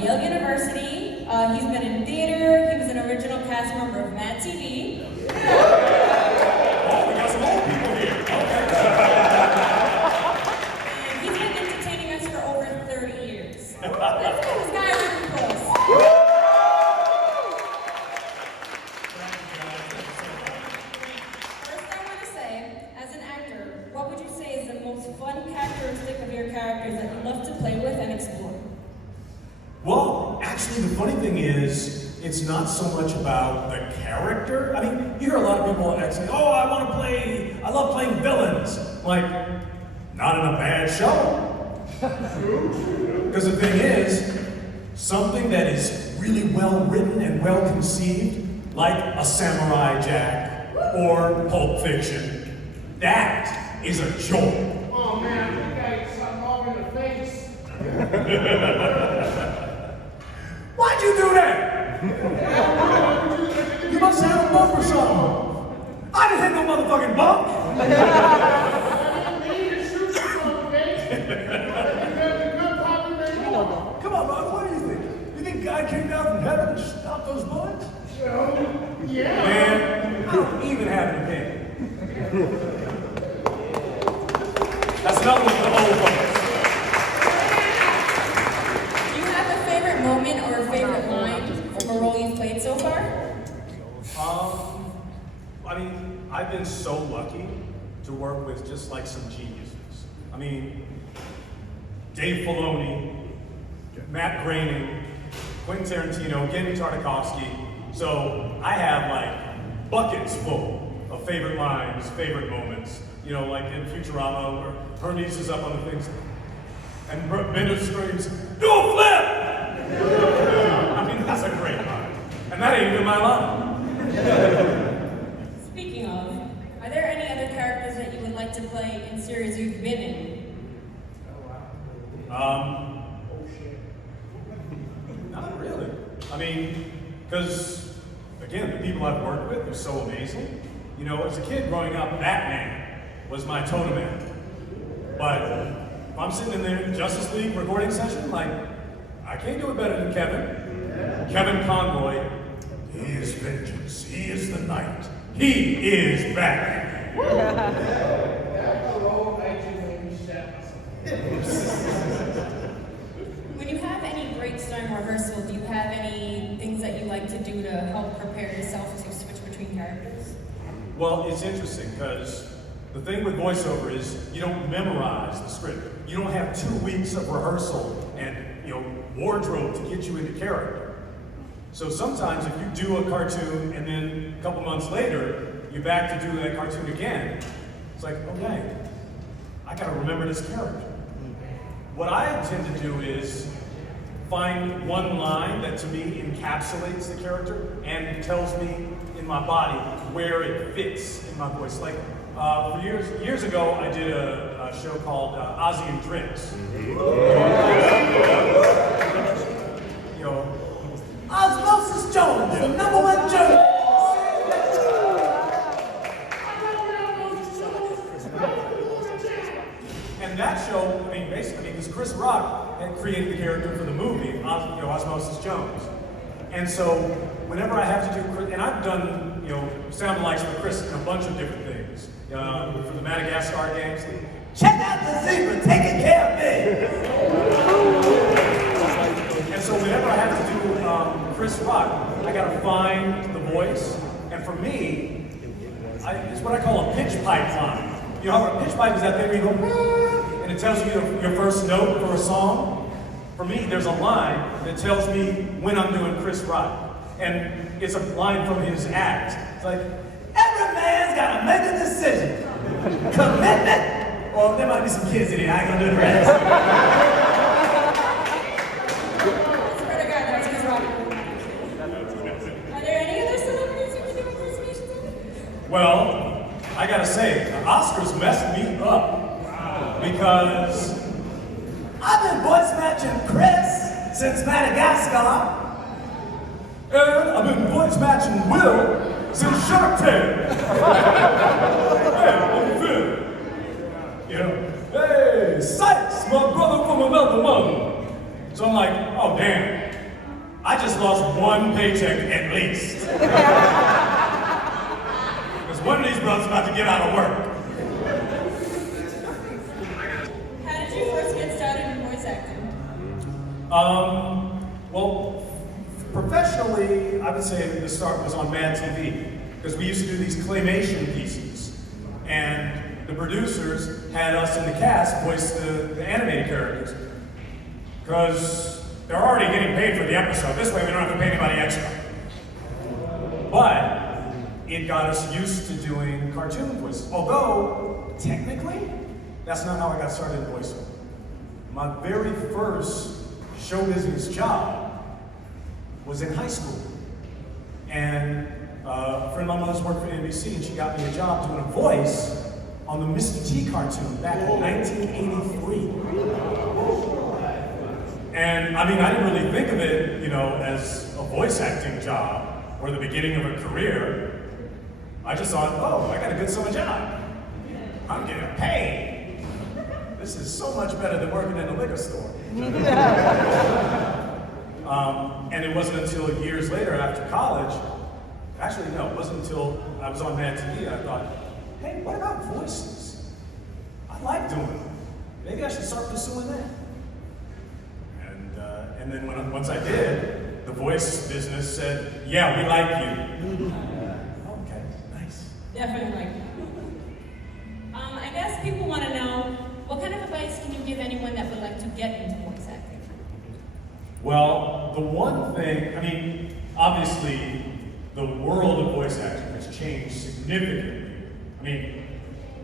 of Yale University. He's been in theater. He was an original cast member of Mad TV. Oh, we got some old people here. Okay. And he's been entertaining us for over 30 years. Let's give this guy a round of applause. First, I want to say, as an actor, what would you say is the most fun characteristic of your characters that you love to play with and explore? Well, actually, the funny thing is, it's not so much about the character. I mean, you hear a lot of people say, oh, I love playing villains. Like, not in a bad show. Because the thing is, something that is really well written and well conceived, like a Samurai Jack or Pulp Fiction, that is a joy. Oh man, you guys something all in the face. Why'd you do that? You must have a bump or something. I didn't hit no motherfucking bump. I didn't mean to shoot you so big. Good population. Come on, Bob, what do you think? You think God came down from heaven to stop those bullets? Yeah. Man, I don't even have an opinion. That's not what the old folks. Do you have a favorite moment or a favorite line from a role you've played so far? I mean, I've been so lucky to work with just like some geniuses. I mean, Dave Filoni, Matt Groening, Quentin Tarantino, Gendy Tartakovsky. So I have like buckets full of favorite lines, favorite moments. You know, like in Futurama where Hermes is up on the things and Bender screams, "Do a flip!" I mean, that's a great line. And that ain't even my line. Speaking of, are there any other characters that you would like to play in series you've been in? Not really. I mean, because, again, the people I've worked with are so amazing. You know, as a kid growing up, Batman was my totem man. But if I'm sitting in the Justice League recording session, like, I can't do it better than Kevin. Kevin Conroy, he is vengeance, he is the night, he is Batman. That's a role that you make me step. When you have any breaks during rehearsal, do you have any things that you like to do to help prepare yourself to switch between characters? Well, it's interesting because the thing with voiceover is you don't memorize the script. You don't have 2 weeks of rehearsal and wardrobe to get you into character. So sometimes if you do a cartoon and then a couple months later you're back to do that cartoon again, it's like, okay, I gotta remember this character. What I tend to do is find one line that to me encapsulates the character and tells me in my body where it fits in my voice. Like for years ago, I did a show called Ozzy and Drinks. You know, Osmosis Jones, the #1 joke. And that show, I mean, basically, because Chris Rock had created the character for the movie, Osmosis Jones. And so, whenever I have to do, and I've done, sound alikes for Chris in a bunch of different things. For the Madagascar games, check out the zebra taking care of me. And so, whenever I have to do Chris Rock, I gotta find the voice. And for me, it's what I call a pitch pipe line. You know how a pitch pipe is that thing where you go, and it tells you your first note for a song? For me, there's a line that tells me when I'm doing Chris Rock. And it's a line from his act. It's like, every man's gotta make a decision. Commitment, or there might be some kids in here, I ain't gonna do the rest. Swear to God, that's Chris Rock. Are there any other celebrities you can do impersonations of? Well, I gotta say, the Oscars messed me up because I've been voice matching Chris since Madagascar, and I've been voice matching Will since Shark Tank. Hey, I'm Phil. Hey, Sykes, my brother from another mother. So I'm like, oh damn, I just lost one paycheck at least. Because one of these brothers about to get out of work. How did you first get started in voice acting? Well, professionally, I would say the start was on Mad TV, because we used to do these claymation pieces, and the producers had us in the cast voice the animated characters, because they're already getting paid for the episode. This way we don't have to pay anybody extra. But it got us used to doing cartoon voices, although technically, that's not how I got started in voiceover. My very first show business job was in high school. And a friend of my mother's worked for NBC, and she got me a job doing a voice on the Mr. T cartoon back in 1983. And I mean, I didn't really think of it, as a voice acting job or the beginning of a career. I just thought, oh, I got a good summer job. I'm getting paid. This is so much better than working in a liquor store. And it wasn't until years later after college, actually no, it wasn't until I was on Mad TV, I thought, hey, what about voices? I like doing them. Maybe I should start pursuing that. And then once I did, the voice business said, yeah, we like you. Okay, nice. Definitely like that. I guess people want to know, what kind of advice can you give anyone that would like to get into voice acting? Well, the one thing, obviously, the world of voice acting has changed significantly.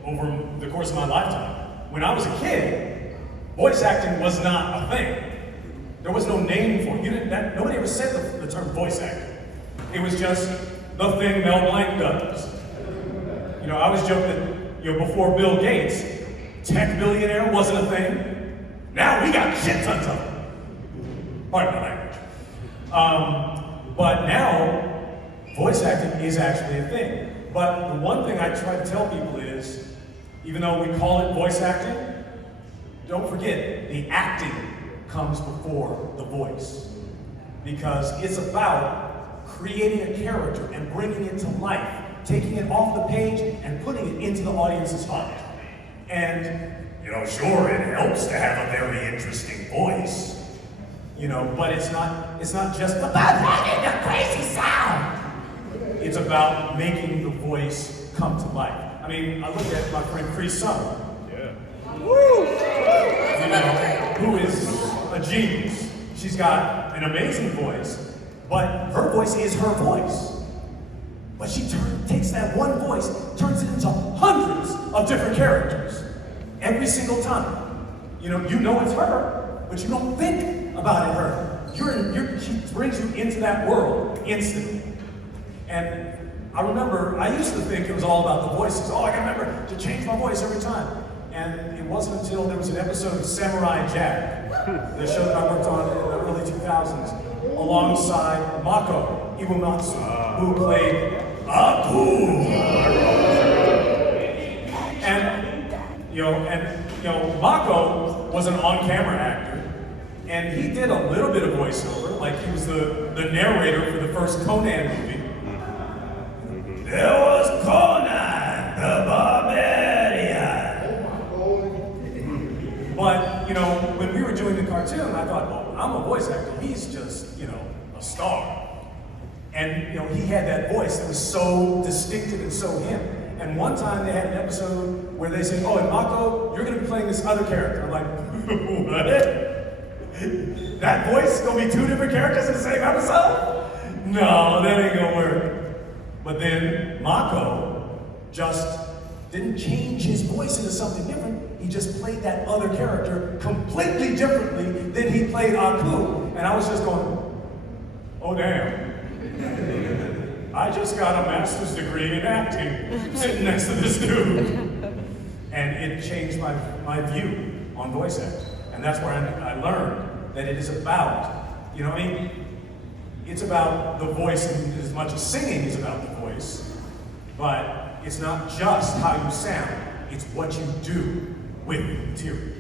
Over the course of my lifetime. When I was a kid, voice acting was not a thing. There was no name for it. Nobody ever said the term voice acting. It was just the thing Mel Blanc does. I always joke that, before Bill Gates, tech billionaire wasn't a thing. Now we got shit tons of them. Pardon my language. But now, voice acting is actually a thing. But the one thing I try to tell people is, even though we call it voice acting, don't forget, the acting comes before the voice. Because it's about creating a character and bringing it to life, taking it off the page and putting it into the audience's heart. And, sure, it helps to have a very interesting voice, but it's not just about having a crazy sound. It's about making the voice come to life. I look at my friend Cree Summer. Yeah. Who is a genius. She's got an amazing voice, but her voice is her voice. But she takes that one voice, turns it into hundreds of different characters every single time. You know it's her, but you don't think about it her. She brings you into that world instantly. And I remember, I used to think it was all about the voices. Oh, I can remember to change my voice every time. And it wasn't until there was an episode of Samurai Jack, the show that I worked on in the early 2000s, alongside Mako Iwamatsu, who played Aku. And Mako was an on-camera actor, and he did a little bit of voiceover, like he was the narrator for the first Conan movie. There was Conan the Barbarian. But, when we were doing the cartoon, I thought, oh, I'm a voice actor. He's just, a star. And, he had that voice that was so distinctive and so him. And one time they had an episode where they said, oh, and Mako, you're going to be playing this other character. I'm like, what? That voice is going to be two different characters in the same episode? No, that ain't going to work. But then Mako just didn't change his voice into something different. He just played that other character completely differently than he played Aku. And I was just going, oh damn. I just got a master's degree in acting sitting next to this dude. And it changed my view on voice acting. And that's where I learned that it is about, it's about the voice as much as singing is about the voice. But it's not just how you sound, it's what you do with the material.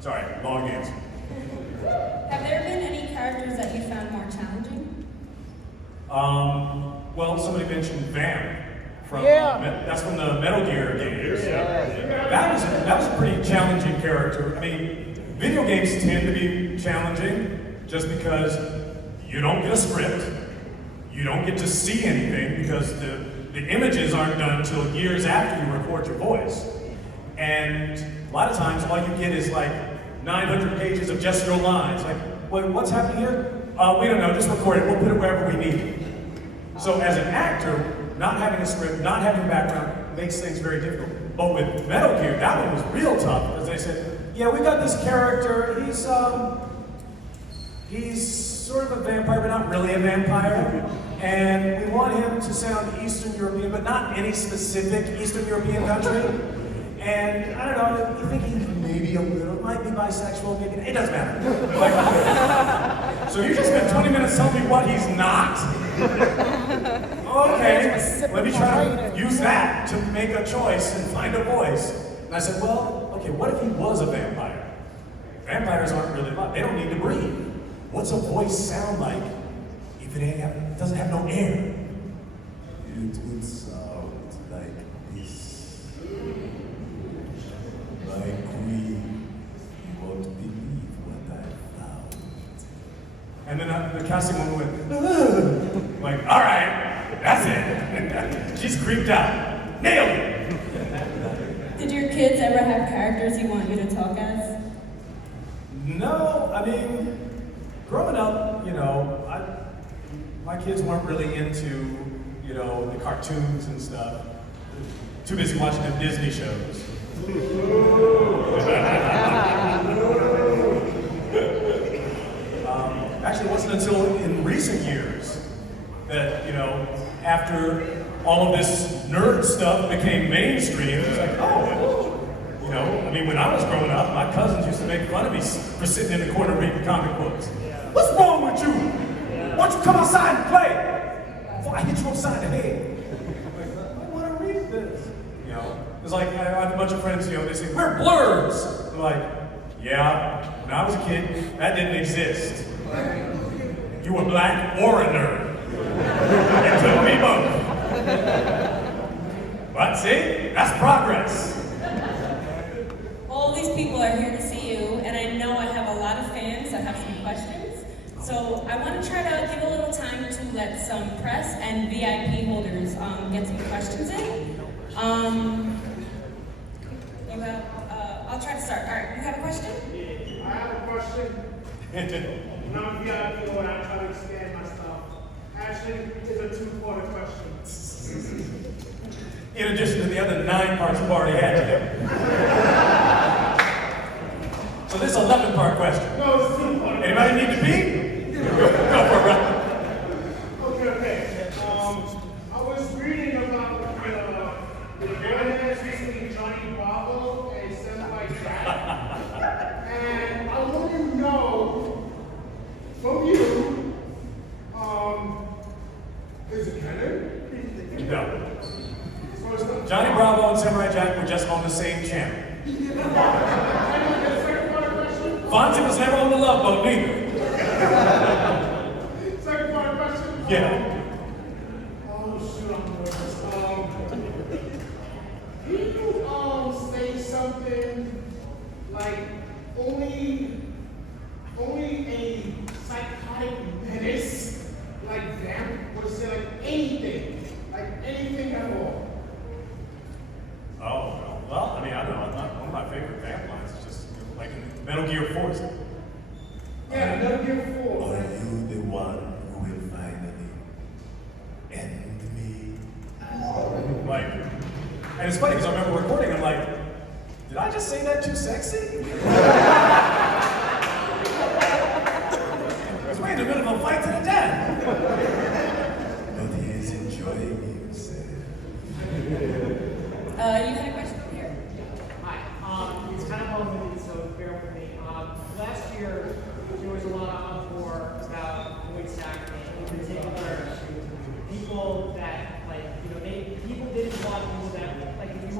Sorry, long answer. Have there been any characters challenging? Well, somebody mentioned Vamp from that's from the Metal Gear games. That was a pretty challenging character. I mean, video games tend to be challenging just because you don't get a script, you don't get to see anything because the images aren't done until years after you record your voice. And a lot of times all you get is like 900 pages of just your lines. Like, what's happening here? We don't know, just record it, we'll put it wherever we need it. So as an actor, not having a script, not having a background makes things very difficult. But with Metal Gear, that one was real tough because they said, yeah, we got this character, he's sort of a vampire, but not really a vampire. And we want him to sound Eastern European, but not any specific Eastern European country. And I don't know, you think he maybe a little, might be bisexual, maybe, it doesn't matter. Like, so you just spent 20 minutes telling me what he's not? Okay, let me try to use that to make a choice and find a voice. And I said, well, okay, what if he was a vampire? Vampires aren't really alive, they don't need to breathe. What's a voice sound like if it doesn't have no air? It would sound like this. Like we won't believe what I found. And then the casting woman went, ugh. Like, all right, that's it. She's creeped out. Nailed it. Did your kids ever have characters you want you to talk as? No, I mean, growing up, you know, my kids weren't really into, you know, the cartoons and stuff. Too busy watching them Disney shows. Actually, it wasn't until in recent years that, you know, after all of this nerd stuff became mainstream, it was like, oh, you know, I mean, when I was growing up, my cousins used to make fun of me for sitting in the corner reading comic books. What's wrong with you? Why don't you come outside and play? Before I hit you upside the head. I want to read this. You know, it's like I have a bunch of friends, you know, they say, we're blurs. I'm like, yeah, when I was a kid, that didn't exist. You were black or a nerd. It took me both. But see, that's progress. All these people are here to see you, and I know I have a lot of fans that have some questions. So I want to try to give a little time to let some press and VIP holders get some questions in. I'll try to start. All right, you have a question? I have a question. When I'm VIP holder, I try to expand my stuff. Actually, it's a two-part question. In addition to the other 9 parts you've already had today. So this 11-part question. No, it's two-part. Anybody need to pee? Go for it, brother. Okay. I was reading about the billionaires recently, Johnny Bravo and stuff like that. And I want to know from you, is it canon? No. So it's not. Johnny Bravo and Samurai Jack were just on the same channel. Fonzie was never on the Love Boat, neither. Second part of the question? Yeah. Oh, shoot, I'm nervous. Can you say something like only a psychotic menace like Vamp would say like anything at all? Oh, well, I mean, I don't know. One of my favorite Vamp lines is just like in Metal Gear 4. Yeah, Metal Gear 4. Are you the one who will finally end me? Like, and it's funny because I remember recording, I'm like, did I just say that too sexy? Because we're in the middle of a fight to the death. But he is enjoying himself. You had a question over here? Hi. It's kind of long-winded, so bear with me. Last year, there was a lot of uproar about voice acting, in particular, people that, like, you know, people didn't want people that, like, if it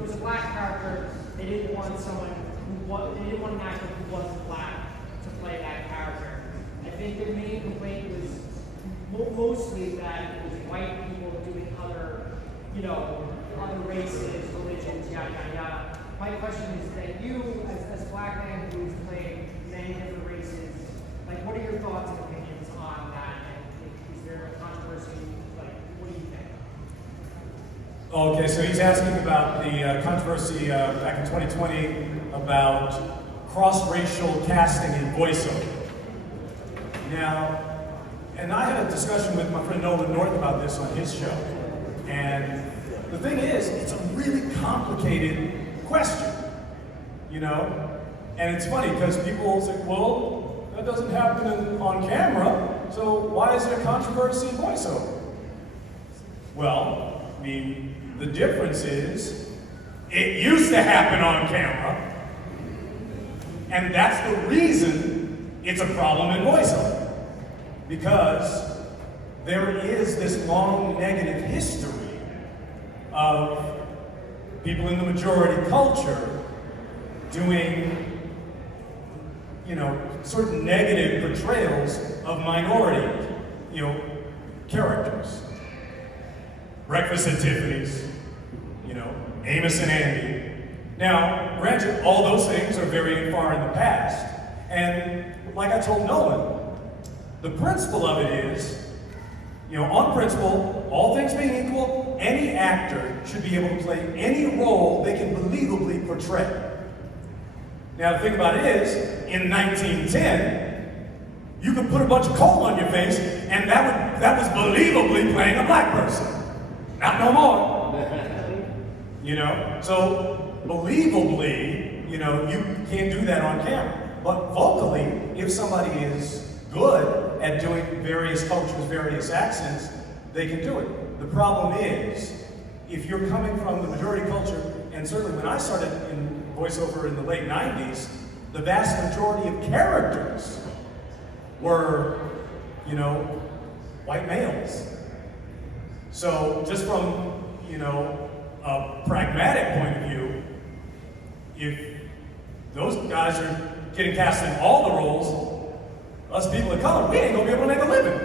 was a black character, they didn't want someone they didn't want an actor who wasn't black to play that character. I think the main complaint was mostly that it was white people doing other, other races, religions, yada, yada, yada. My question is that you, as a black man who's played many different races, like, what are your thoughts and opinions on that? And is there a controversy? Like, what do you think? Okay, so he's asking about the controversy back in 2020 about cross-racial casting in voiceover. Now, and I had a discussion with my friend Nolan North about this on his show. And the thing is, it's a really complicated question, And it's funny because people say, well, that doesn't happen on camera, so why is there controversy in voiceover? Well, I mean, the difference is, it used to happen on camera, and that's the reason it's a problem in voiceover. Because there is this long negative history of people in the majority culture doing, sort of negative portrayals of minority, characters. Breakfast at Tiffany's, Amos and Andy. Now, granted, all those things are very far in the past. And like I told Nolan, the principle of it is, on principle, all things being equal, any actor should be able to play any role they can believably portray. Now, the thing about it is, in 1910, you could put a bunch of coal on your face, and that was believably playing a black person. Not no more. So believably, you can't do that on camera. But vocally, if somebody is good at doing various cultures, various accents, they can do it. The problem is, if you're coming from the majority culture, and certainly when I started in voiceover in the late 90s, the vast majority of characters were, white males. So just from, a pragmatic point of view, if those guys are getting cast in all the roles, us people of color, we ain't gonna be able to make a living.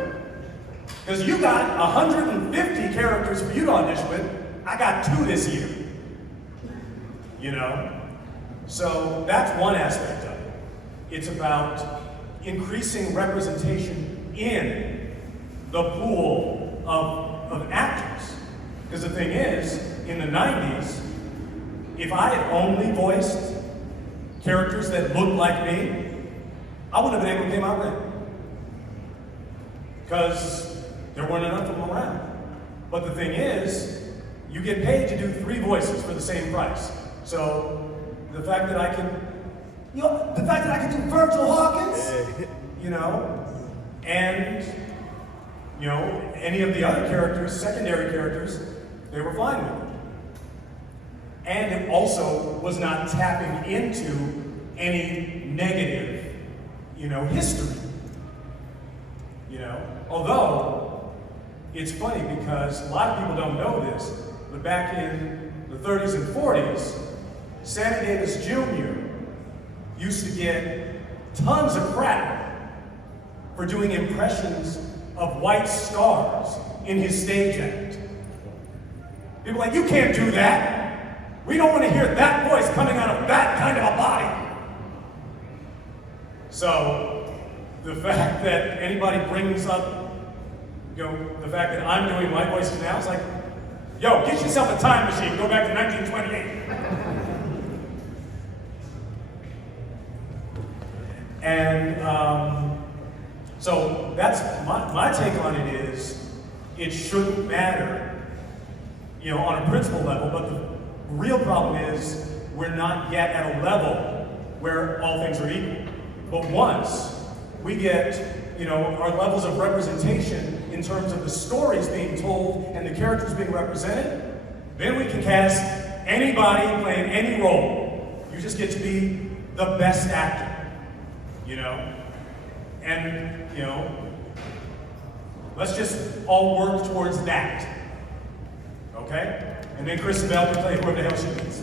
Because you got 150 characters for you to audition with, I got 2 this year. So that's one aspect of it. It's about increasing representation in the pool of actors. Because the thing is, in the 90s, if I had only voiced characters that looked like me, I wouldn't have been able to pay my rent. Because there weren't enough of them around. But the thing is, you get paid to do 3 voices for the same price. So the fact that I can, do Virgil Hawkins, and any of the other characters, secondary characters, they were fine with it. And it also was not tapping into any negative, history. Although, it's funny because a lot of people don't know this, but back in the 30s and 40s, Sammy Davis Jr. used to get tons of crap for doing impressions of white stars in his stage act. People were like, you can't do that. We don't want to hear that voice coming out of that kind of a body. So, the fact that anybody brings up, the fact that I'm doing my voices now, it's like, yo, get yourself a time machine, go back to 1928. And so that's my take on it is, it shouldn't matter, on a principle level, but the real problem is we're not yet at a level where all things are equal. But once we get, our levels of representation in terms of the stories being told and the characters being represented, then we can cast anybody playing any role. You just get to be the best actor, And, let's just all work towards that. Okay? And then Kristen Bell can play whoever the hell she is.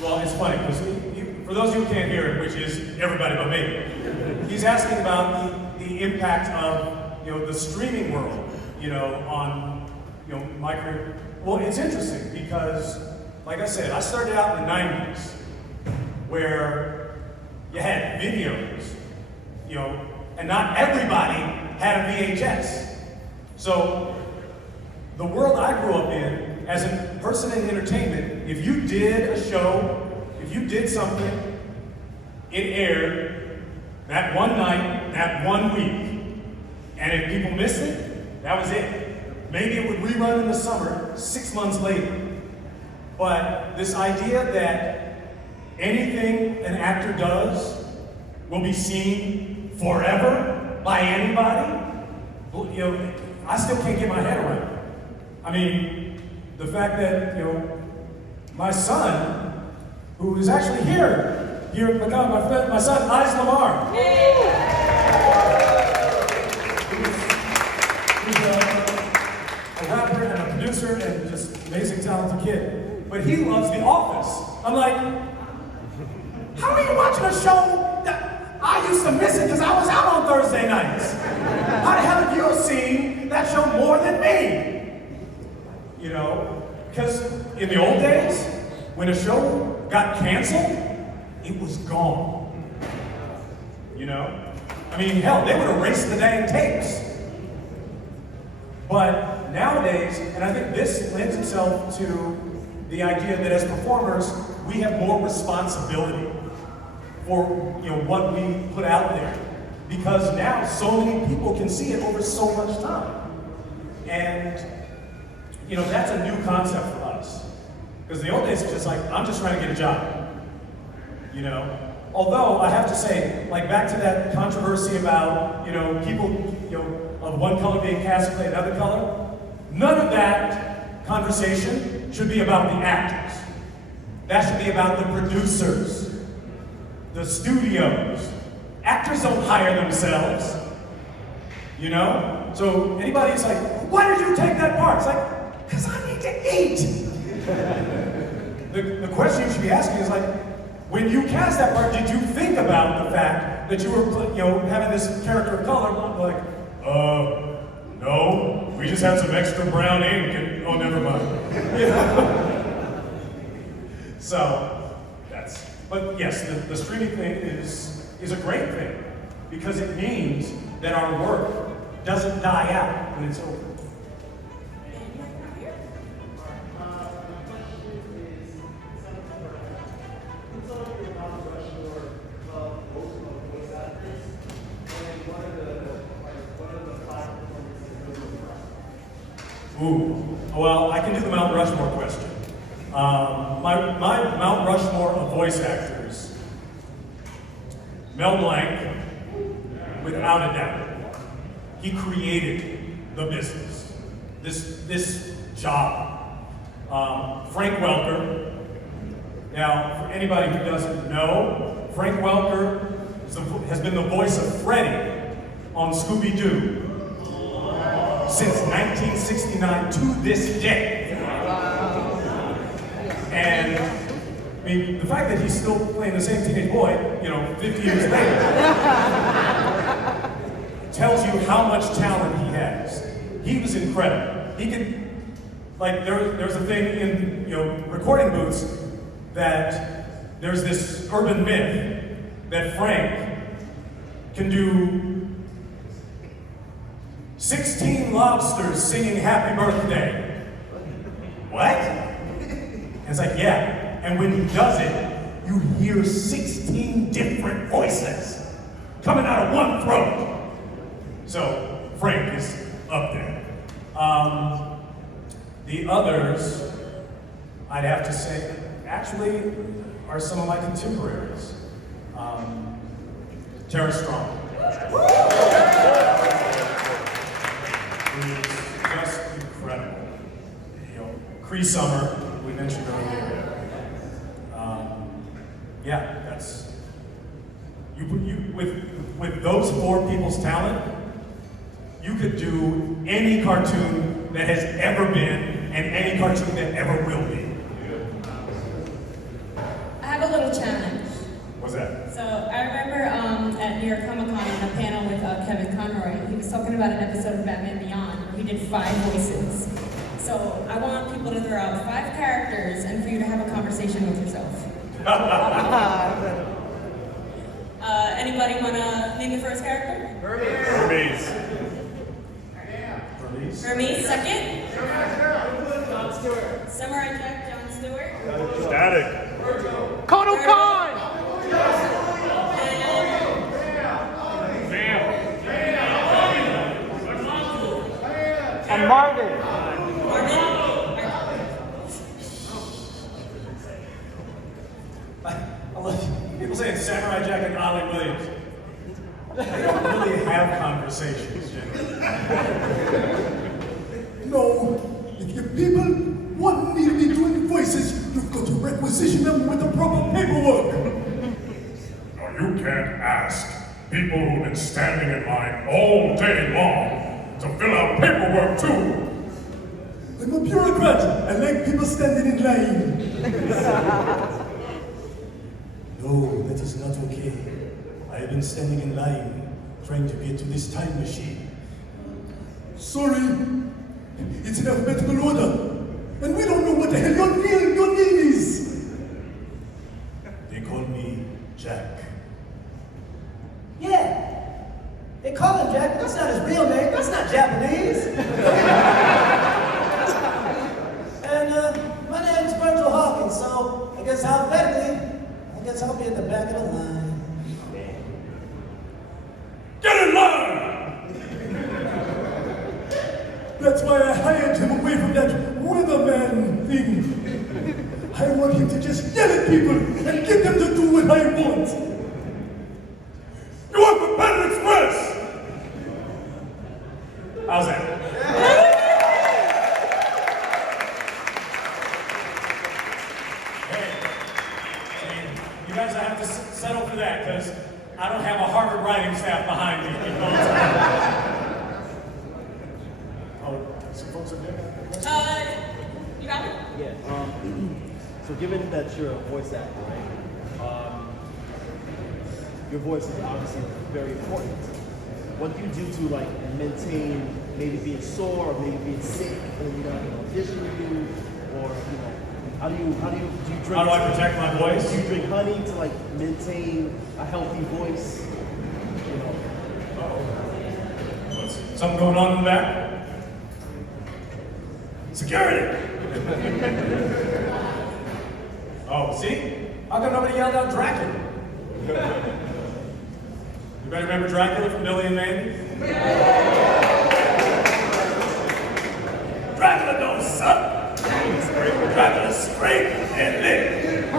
Well, it's funny, because for those of you who can't hear it, which is everybody but me, he's asking about the impact of, the streaming world, on, my career. Well, it's interesting because, like I said, I started out in the 90s where you had videos, and not everybody had a VHS. So the world I grew up in, as a person in entertainment, if you did a show, if you did something, it aired that one night, that 1 week. And if people missed it, that was it. Maybe it would rerun in the summer 6 months later. But this idea that anything an actor does will be seen forever by anybody, I still can't get my head around it. I mean, the fact that, my son, who is actually here at my son, LaMarr. He's a rapper and a producer and just amazing, talented kid. But he loves The Office. I'm like, how are you watching a show that I used to miss it because I was out on Thursday nights? How the hell have you seen that show more than me? Because in the old days, when a show got canceled, it was gone. I mean, hell, they would erase the dang tapes. But nowadays, and I think this lends itself to the idea that as performers, we have more responsibility for what we put out there. Because now so many people can see it over so much time. And that's a new concept for us. Because the old days it's just like, I'm just trying to get a job. Although I have to say, like back to that controversy about, people, of one color being cast to play another color, none of that conversation should be about the actors. That should be about the producers, the studios. Actors don't hire themselves. So anybody's like, why did you take that part? It's like, because I need to eat. The question you should be asking is like, when you cast that part, did you think about the fact that you were, having this character of color? Like, no, we just had some extra brown ink and, oh, never mind. So, but yes, the streaming thing is a great thing because it means that our work doesn't die out when it's over. Ooh, well, I can do the Mount Rushmore question. My Mount Rushmore of voice actors, Mel Blanc, without a doubt. He created the business, this job. Frank Welker. Now, for anybody who doesn't know, Frank Welker has been the voice of Freddy on Scooby-Doo since 1969 to this day. And I mean, the fact that he's still playing the same teenage boy, 50 years later, tells you how much talent he has. He was incredible. He could, like, there's a thing in, recording booths that there's this urban myth that Frank can do 16 lobsters singing happy birthday. What? And it's like, yeah. And when he does it, you hear 16 different voices coming out of one throat. So Frank is up there. The others, I'd have to say, actually are some of my contemporaries. Tara Strong. Who's just incredible. Cree Summer, we mentioned earlier. Yeah, that's with those four people's talent, you could do any cartoon that has ever been and any cartoon that ever will be. a little challenge. What's that? So I remember at New York Comic Con on a panel with Kevin Conroy, he was talking about an episode of Batman Beyond where he did 5 voices. So I want people to throw out 5 characters and for you to have a conversation with yourself. Anybody want to name the first character? Hermes. Hermes, second? John Stewart. Samurai Jack, John Stewart. Static. Kono Khan! And Marvin. I love people saying Samurai Jack and Ollie Williams. They don't really have conversations, generally. No, if your people want me to be doing voices, you've got to requisition them with the proper paperwork. Now, you can't ask people who've been standing in line all day long to fill out paperwork too. I'm a bureaucrat. I like people standing in line. No, that is not okay. I have been standing in line trying to get to this time machine. Sorry, it's in alphabetical order, and we don't know what the hell your name is. They call me Jack. Yeah, they call him Jack, but that's not his real name. That's not Japanese. And my name's Virgil Hawkins, so I guess alphabetically, I'll be at the back of the line. Get in line! That's why I hired him away from that weatherman thing. I want him to just yell at people and get them to do what I want. You want the Panda Express? How's that? Hey, you guys have to settle for that because I don't have a Harvard writing staff behind me. Oh, some folks are there? You got it? Yeah. So given that you're a voice actor, right? Your voice is obviously very important. What do you do to like maintain maybe being sore or maybe being sick when you're not an audition to do, or how do you drink? How do I protect my voice? Do you drink honey to like maintain a healthy voice? Something going on in the back? Security! Oh, see? How come nobody yelled out Dracula? You better remember Dracula from Billy and Mandy? Dracula don't suck! Dracula's straight and lit!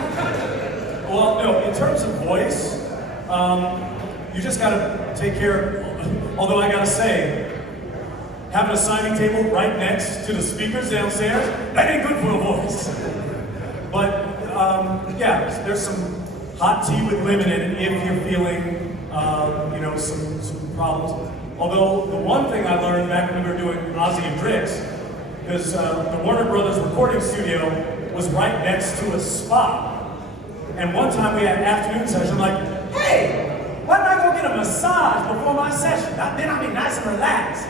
Well, no, in terms of voice, you just gotta take care, although I gotta say, having a signing table right next to the speakers downstairs, that ain't good for a voice. But, yeah, there's some hot tea with lemon in it if you're feeling, some problems. Although, the one thing I learned back when we were doing Ozzy and Drix, because the Warner Brothers recording studio was right next to a spa. And one time we had an afternoon session, like, hey, why don't I go get a massage before my session? Then I'll be nice and relaxed.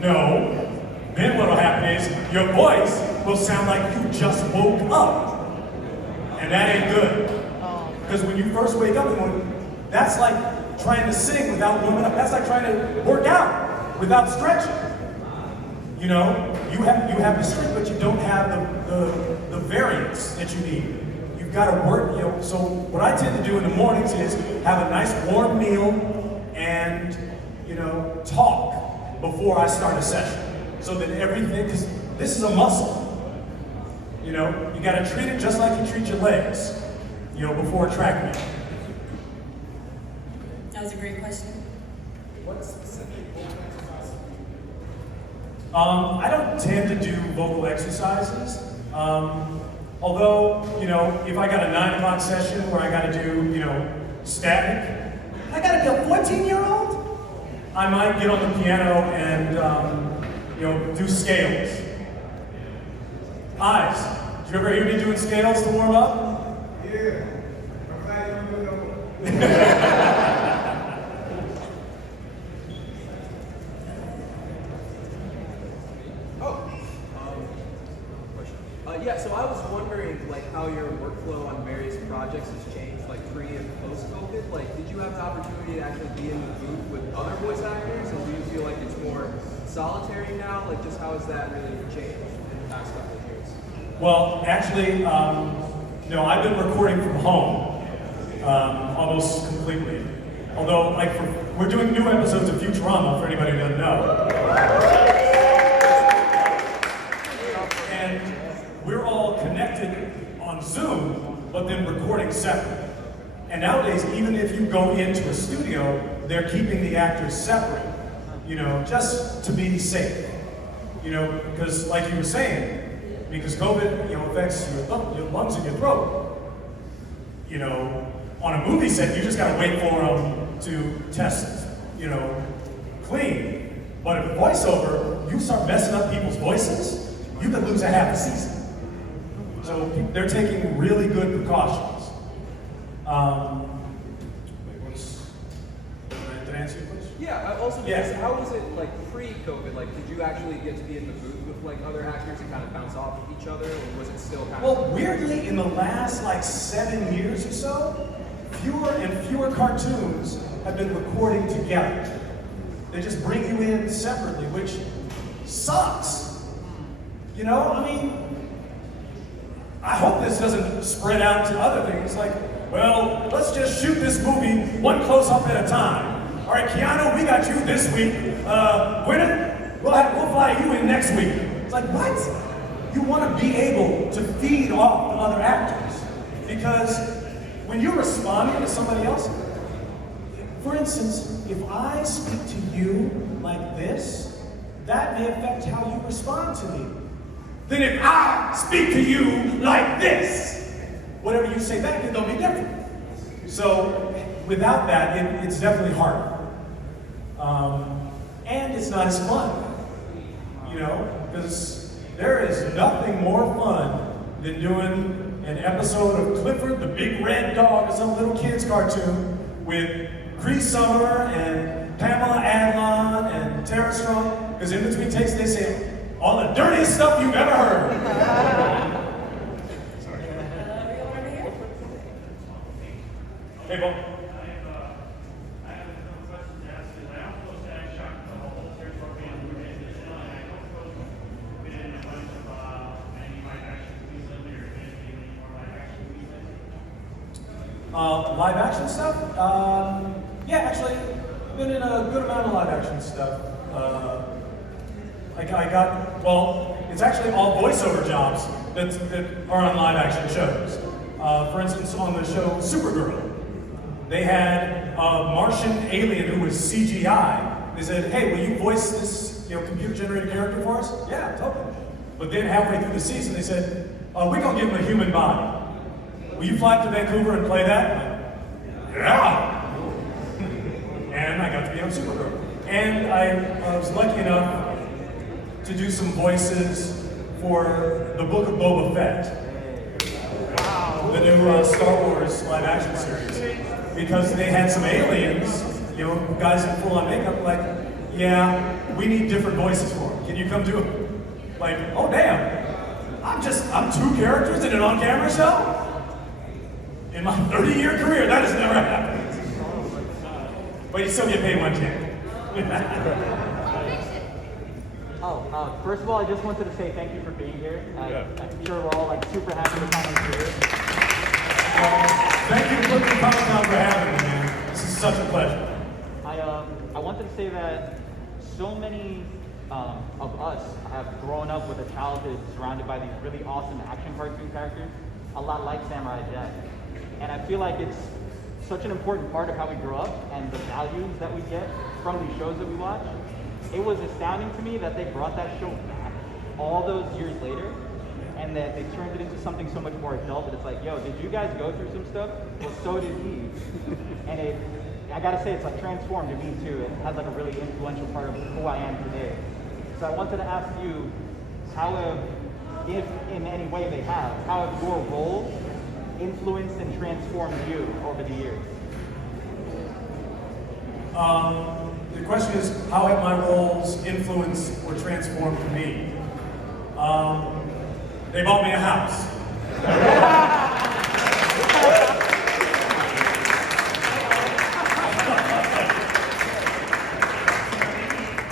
No. Then what'll happen is your voice will sound like you just woke up. And that ain't good. Because when you first wake up, that's like trying to sing without warming up. That's like trying to work out without stretching. You know, you have the strength, but you don't have the variance that you need. You've got to work, so what I tend to do in the mornings is have a nice warm meal and, talk before I start a session. So that everything, because this is a muscle. You got to treat it just like you treat your legs, before a track meet. That was a great question. What specific vocal exercises do you do? I don't tend to do vocal exercises. Although, if I got a 9 o'clock session where I got to do, static, I gotta be a 14-year-old? I might get on the piano and, do scales. Eyes. Did you ever hear me doing scales to warm up? Yeah. I'm glad you don't do no more. Yeah, so I was wondering, like, how your workflow on various projects has changed, like, pre and post-COVID. Like, did you have the opportunity to actually be in the booth with other voice actors, and do you feel like it's more solitary now? Like, just how has that really changed in the past couple of years? Well, actually, no, I've been recording from home almost completely. Although, like, we're doing new episodes of Futurama, for anybody who doesn't know. And we're all connected on Zoom, but then recording separate. And nowadays, even if you go into a studio, they're keeping the actors separate, you know, just to be safe. You know, because like you were saying, because COVID, you know, affects your lungs and your throat. You know, on a movie set, you just gotta wait for them to test, you know, clean. But if voiceover, you start messing up people's voices, you could lose a half a season. So they're taking really good precautions. Did I answer your question? Yeah, I also Yeah. curious, how was it, like, pre-COVID? Like, did you actually get to be in the booth with, like, other actors and kind of bounce off of each other, or was it still kind of... Well, weirdly, in the last like 7 years or so, fewer and fewer cartoons have been recording together. They just bring you in separately, which sucks. You know, I mean, I hope this doesn't spread out to other things. Like, well, let's just shoot this movie one close-up at a time. All right, Keanu, we got you this week. Gwyneth, we'll fly you in next week. It's like, what? You want to be able to feed off the other actors. Because when you're responding to somebody else, for instance, if I speak to you like this, that may affect how you respond to me. Then if I speak to you like this, whatever you say back, it don't be different. So without that, it's definitely harder. And it's not as fun, you know, because there is nothing more fun than doing an episode of Clifford the Big Red Dog or some little kid's cartoon with Cree Summer and Pamela Adlon and Tara Strong, because in between takes they say all the dirtiest stuff you've ever heard. Sorry. Everyone over here? Hey, Bo. Live action stuff? Yeah, actually, I've been in a good amount of live action stuff. Well, it's actually all voiceover jobs that are on live action shows. For instance, on the show Supergirl, they had a Martian alien who was CGI. They said, hey, will you voice this computer generated character for us? Yeah, totally. But then halfway through the season, they said, we're gonna give him a human body. Will you fly to Vancouver and play that? Yeah! And I got to be on Supergirl. And I was lucky enough to do some voices for the Book of Boba Fett. The new Star Wars live action series. Because they had some aliens, guys in full on makeup, like, yeah, we need different voices for them. Can you come do it? Like, oh damn, I'm two characters in an on-camera show? In my 30-year career, that has never happened. But you still get paid one check. First of all, I just wanted to say thank you for being here. I'm sure we're all super happy to come here. Thank you to Brooklyn Comic-Con for having me, man. This is such a pleasure. I wanted to say that so many of us have grown up with a childhood surrounded by these really awesome action cartoon characters, a lot like Samurai Jack. And I feel like it's such an important part of how we grow up and the values that we get from these shows that we watch. It was astounding to me that they brought that show back all those years later and that they turned it into something so much more adult that it's like, yo, did you guys go through some stuff? Well, so did he. And I gotta say, it's transformed me too. It has a really influential part of who I am today. So I wanted to ask you, if in any way they have, how have your role influenced and transformed you over the years? The question is, how have my roles influenced or transformed me? They bought me a house.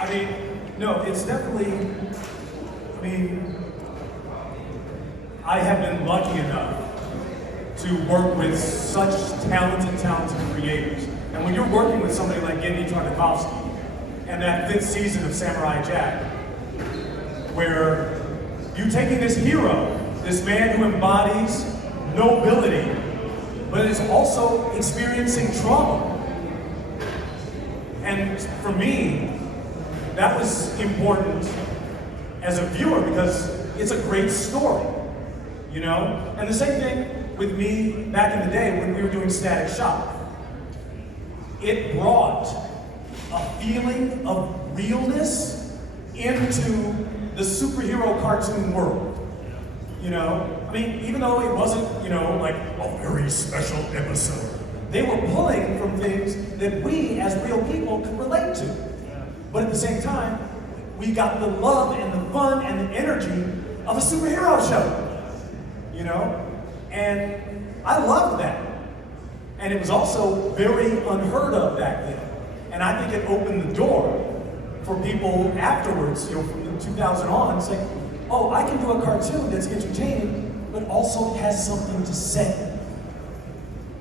I mean, no, it's definitely, I mean, I have been lucky enough to work with such talented creators. And when you're working with somebody like Gendy Tartakovsky and that 5th season of Samurai Jack, where you're taking this hero, this man who embodies nobility, but is also experiencing trauma. And for me, that was important as a viewer because it's a great story, you know? And the same thing with me back in the day when we were doing Static Shock. It brought a feeling of realness into the superhero cartoon world. You know? I mean, even though it wasn't, you know, like a very special episode, they were pulling from things that we as real people could relate to. But at the same time, we got the love and the fun and the energy of a superhero show. You know? And I loved that. And it was also very unheard of back then. And I think it opened the door for people afterwards, you know, from the 2000 on, saying, oh, I can do a cartoon that's entertaining, but also has something to say.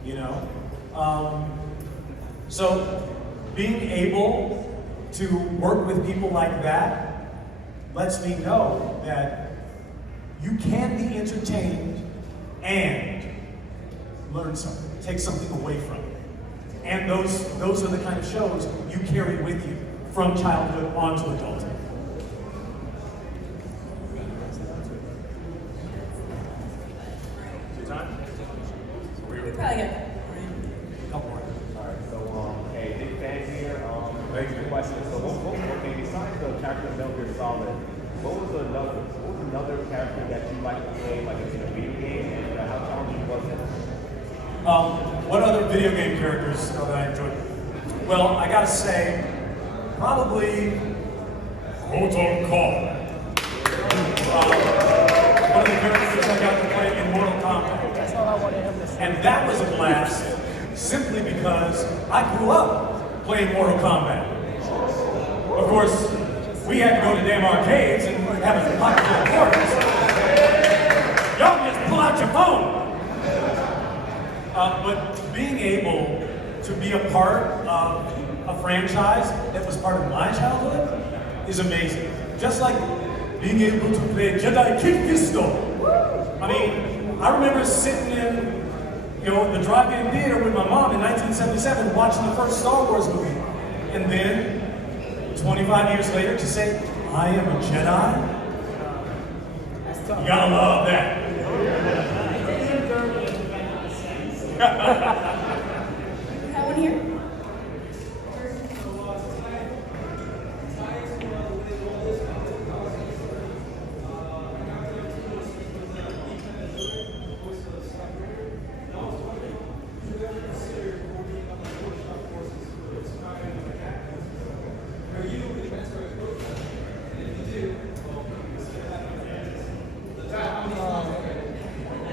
You know? So being able to work with people like that lets me know that you can be entertained and learn something, take something away from it. And those are the kind of shows you carry with you from childhood on to adulthood. Is it time? We probably got A couple more. Alright, so hey, big fan here. Thank you. Question. So okay, besides the character of Metal Gear Solid, what was another character that you like to play, like in a video game, and how challenging was it? What other video game characters that I enjoyed? Well, I gotta say, probably Quote call. one of the characters I got to play in Mortal Kombat. And that was a blast, simply because I grew up playing Mortal Kombat. Of course, we had to go to damn arcades and have a pocket full of quarters. Y'all can just pull out your phone. But being able to be a part of a franchise that was part of my childhood is amazing. Just like being able to play Jedi Kid Fisto. I mean, I remember sitting in, you know, the drive-in theater with my mom in 1977 watching the first Star Wars movie. And then, 25 years later, to say, I am a Jedi? You gotta love that. We have one here.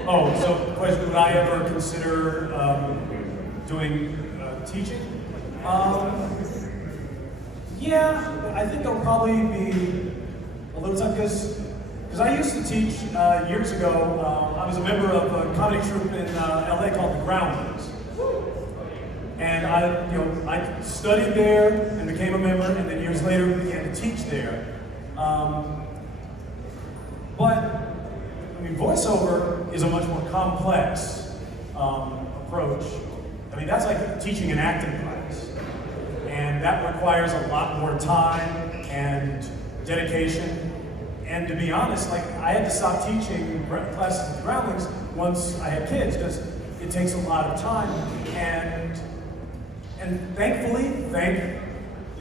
Oh, so question, would I ever consider doing teaching? Yeah, I think there'll probably be a little time, because I used to teach years ago. I was a member of a comedy troupe in LA called the Groundlings. And I studied there and became a member, and then years later began to teach there. But I mean, voiceover is a much more complex approach. I mean, that's like teaching an acting class. And that requires a lot more time and dedication. And to be honest, like, I had to stop teaching classes at the Groundlings once I had kids, because it takes a lot of time. And thankfully,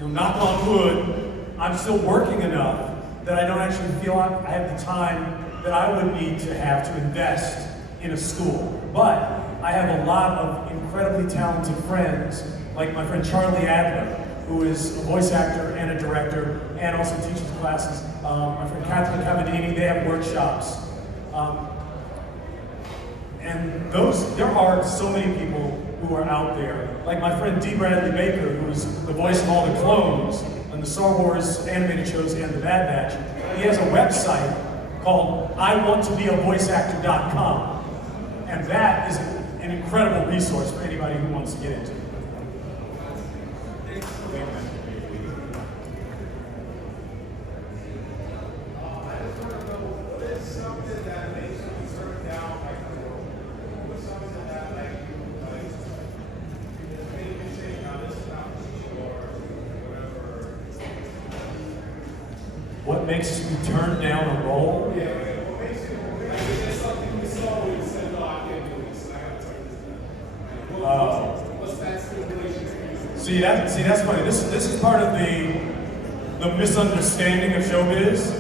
knock on wood, I'm still working enough that I don't actually feel I have the time that I would need to have to invest in a school. But I have a lot of incredibly talented friends, like my friend Charlie Adler, who is a voice actor and a director, and also teaches classes. My friend Catherine Cavadini, they have workshops. And there are so many people who are out there. Like my friend D. Bradley Baker, who's the voice of all the clones on the Star Wars animated shows and the Bad Batch. He has a website called iwanttobeavoiceactor.com. And that is an incredible resource for anybody who wants to get into it. What makes you turn down a role? See, that's funny. This is part of the misunderstanding of showbiz.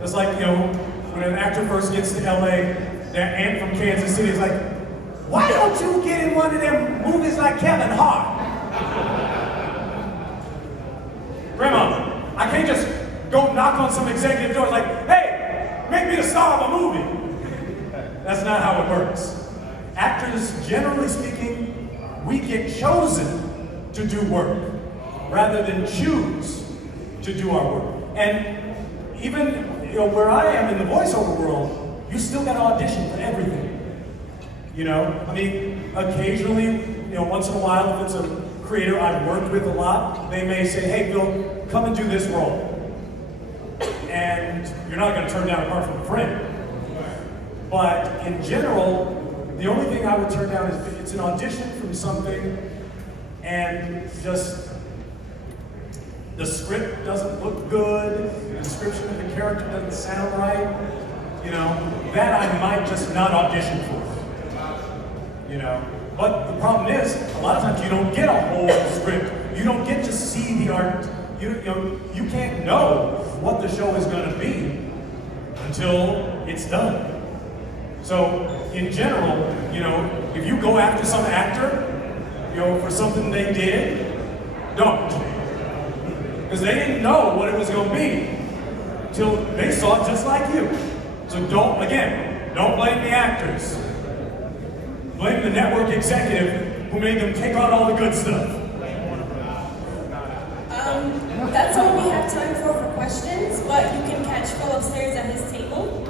It's like, when an actor first gets to LA, their aunt from Kansas City is like, why don't you get in one of them movies like Kevin Hart? Grandma, I can't just go knock on some executive door like, hey, make me the star of a movie. That's not how it works. Actors, generally speaking, we get chosen to do work rather than choose to do our work. And even where I am in the voiceover world, you still got to audition for everything. I mean, occasionally, once in a while, if it's a creator I've worked with a lot, they may say, hey, Bill, come and do this role. And you're not going to turn down a part from a friend. But in general, the only thing I would turn down is if it's an audition from something and just the script doesn't look good, the description of the character doesn't sound right, that I might just not audition for. But the problem is, a lot of times you don't get a whole script. You don't get to see the art. You can't know what the show is going to be until it's done. So, in general, if you go after some actor, for something they did, don't. Because they didn't know what it was going to be until they saw it just like you. So don't blame the actors. Blame the network executive who made them take on all the good stuff. That's all we have time for questions, but you can catch Phil upstairs at his table.